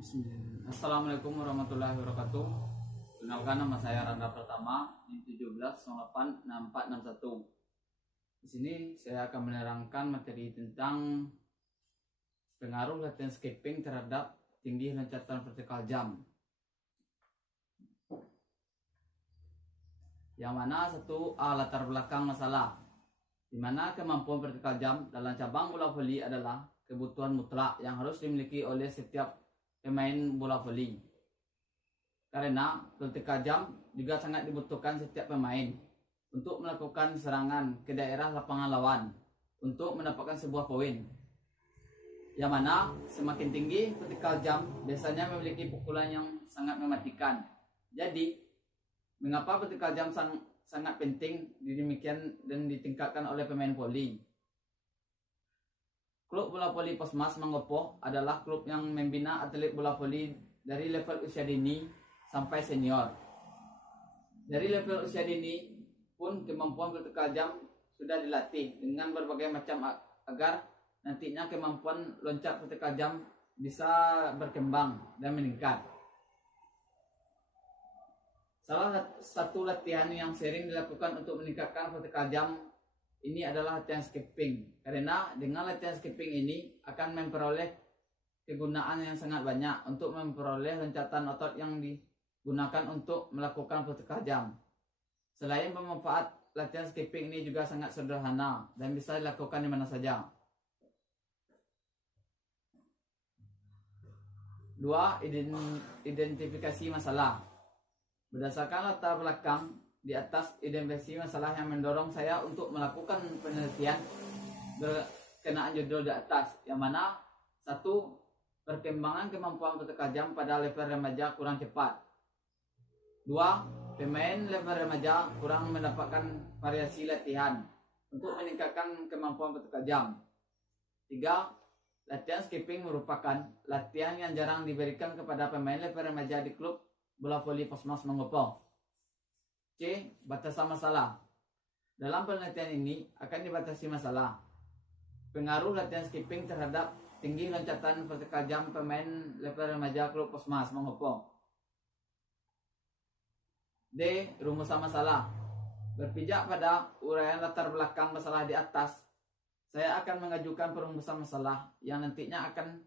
Bismillah. Assalamualaikum warahmatullahi wabarakatuh. Kenalkan, nama saya Randa Pratama, NIM 17086461. Di sini saya akan menerangkan materi tentang pengaruh latihan skipping terhadap tinggi loncatan vertikal jump. Yang mana satu latar belakang masalah, di mana kemampuan vertikal jump dalam cabang bola voli adalah kebutuhan mutlak yang harus dimiliki oleh setiap pemain bola voli. Karena vertikal jump juga sangat dibutuhkan setiap pemain untuk melakukan serangan ke daerah lapangan lawan untuk mendapatkan sebuah poin. Yang mana semakin tinggi vertikal jump biasanya memiliki pukulan yang sangat mematikan. Jadi, mengapa vertikal jump sangat penting demikian dan ditingkatkan oleh pemain voli? Klub bola voli Posmas Mangopo adalah klub yang membina atlet bola voli dari level usia dini sampai senior. Dari level usia dini pun kemampuan vertikal jump sudah dilatih dengan berbagai macam agar nantinya kemampuan loncat vertikal jump bisa berkembang dan meningkat. Salah satu latihan yang sering dilakukan untuk meningkatkan vertikal jump ini adalah latihan skipping, karena dengan latihan skipping ini akan memperoleh kegunaan yang sangat banyak untuk memperoleh loncatan otot yang digunakan untuk melakukan vertikal jump. Selain bermanfaat, latihan skipping ini juga sangat sederhana dan bisa dilakukan di mana saja. 2. Identifikasi masalah. Berdasarkan latar belakang di atas, identifikasi masalah yang mendorong saya untuk melakukan penelitian berkenaan judul di atas, yang mana 1. Perkembangan kemampuan vertikal jump pada level remaja kurang cepat. 2. Pemain level remaja kurang mendapatkan variasi latihan untuk meningkatkan kemampuan vertikal jump. 3. Latihan skipping merupakan latihan yang jarang diberikan kepada pemain level remaja di klub bola voli Posmas Mangopo. C. Batasan masalah. Dalam penelitian ini akan dibatasi masalah pengaruh latihan skipping terhadap tinggi loncatan vertikal jump pemain level remaja klub Posmas Mangopo. D. Rumusan masalah. Berpijak pada uraian latar belakang masalah di atas, saya akan mengajukan perumusan masalah yang nantinya akan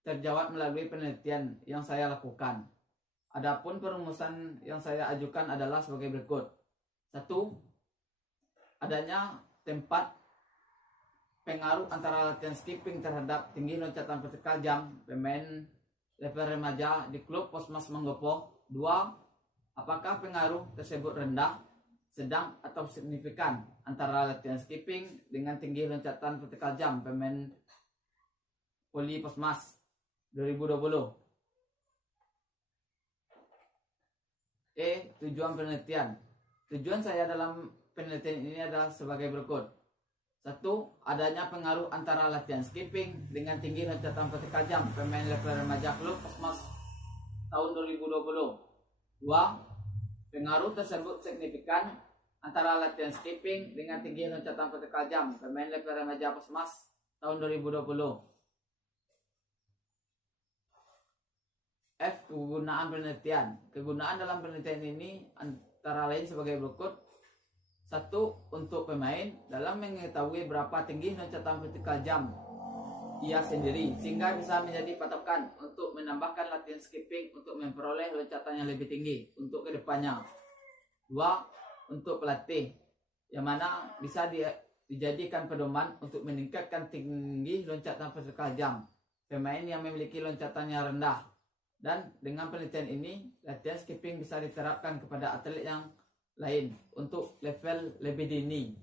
terjawab melalui penelitian yang saya lakukan. Adapun perumusan yang saya ajukan adalah sebagai berikut. 1. Adanya tempat pengaruh antara latihan skipping terhadap tinggi loncatan vertikal jump pemain level remaja di klub Posmas Mangopo. 2. Apakah pengaruh tersebut rendah, sedang, atau signifikan antara latihan skipping dengan tinggi loncatan vertikal jump pemain voli Posmas 2020. Tujuan penelitian. Tujuan saya dalam penelitian ini adalah sebagai berikut. 1. Adanya pengaruh antara latihan skipping dengan tinggi loncatan vertikal jump pemain level remaja klub Posmas tahun 2020. 2. Pengaruh tersebut signifikan antara latihan skipping dengan tinggi loncatan vertikal jump pemain level remaja Posmas tahun 2020. F. Kegunaan penelitian. Kegunaan dalam penelitian ini antara lain sebagai berikut. 1. Untuk pemain dalam mengetahui berapa tinggi loncatan vertikal jump ia sendiri, sehingga bisa menjadi patokan untuk menambahkan latihan skipping untuk memperoleh loncatan yang lebih tinggi untuk kedepannya. 2. Untuk pelatih, yang mana bisa dijadikan pedoman untuk meningkatkan tinggi loncatan vertikal jump pemain yang memiliki loncatan yang rendah. Dan dengan penelitian ini, latihan skipping bisa diterapkan kepada atlet yang lain untuk level lebih dini.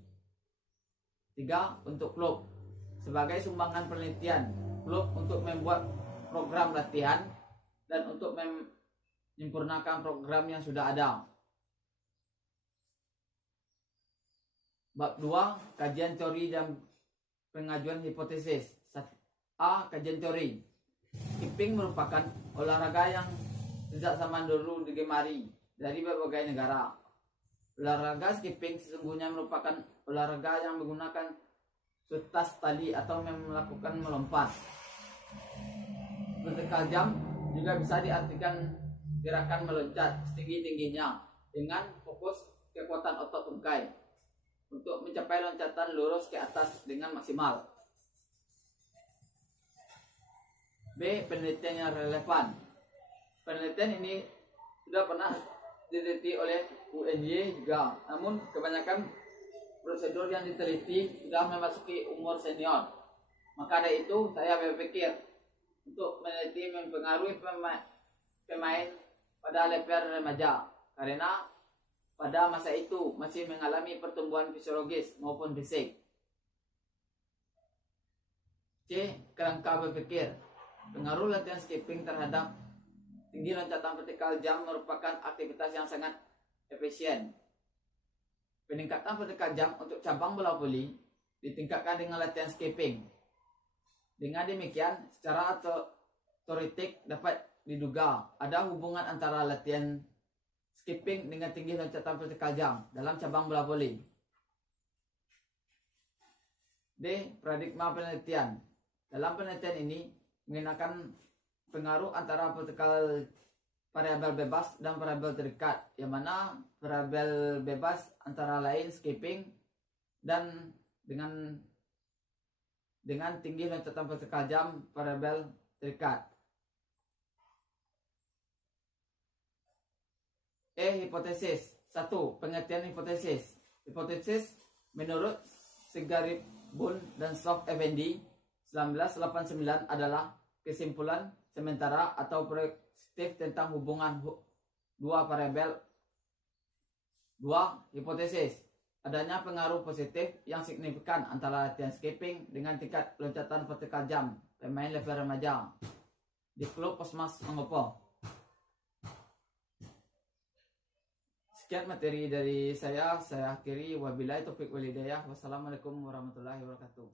3. Untuk klub. Sebagai sumbangan penelitian, klub untuk membuat program latihan dan untuk menyempurnakan program yang sudah ada. Bab 2. Kajian teori dan pengajuan hipotesis. A. Kajian teori. Skipping merupakan olahraga yang sejak zaman dulu digemari dari berbagai negara. Olahraga skipping sesungguhnya merupakan olahraga yang menggunakan sutas tali atau melakukan melompat. Vertikal jump juga bisa diartikan gerakan meloncat setinggi-tingginya dengan fokus kekuatan otot tungkai untuk mencapai loncatan lurus ke atas dengan maksimal. B. Penelitian yang relevan. Penelitian ini sudah pernah diteliti oleh UNY juga, namun kebanyakan prosedur yang diteliti sudah memasuki umur senior. Maka dari itu saya berpikir untuk meneliti mempengaruhi pemain pada level remaja, karena pada masa itu masih mengalami pertumbuhan fisiologis maupun fisik. C. Kerangka berpikir. Pengaruh latihan skipping terhadap tinggi loncatan vertikal jam merupakan aktivitas yang sangat efisien. Peningkatan vertikal jam untuk cabang bola voli ditingkatkan dengan latihan skipping. Dengan demikian, secara teoretik dapat diduga ada hubungan antara latihan skipping dengan tinggi loncatan vertikal jam dalam cabang bola voli. D. Paradigma penelitian. Dalam penelitian ini menggunakan pengaruh antara vertikal variabel bebas dan variabel terikat, yang mana variabel bebas antara lain skipping dan dengan tinggi loncatan vertikal jam variabel terikat. Hipotesis. 1. Pengertian hipotesis. Hipotesis menurut Sigaribun dan Soft Effendi 1989 adalah kesimpulan sementara atau proyektif tentang hubungan dua variabel. 2. Hipotesis. Adanya pengaruh positif yang signifikan antara latihan skipping dengan tingkat loncatan vertikal jam pemain level remaja di klub Posmas Mangopo. Sekian materi dari saya akhiri. Wabillahi taufiq wal hidayah. Wassalamualaikum warahmatullahi wabarakatuh.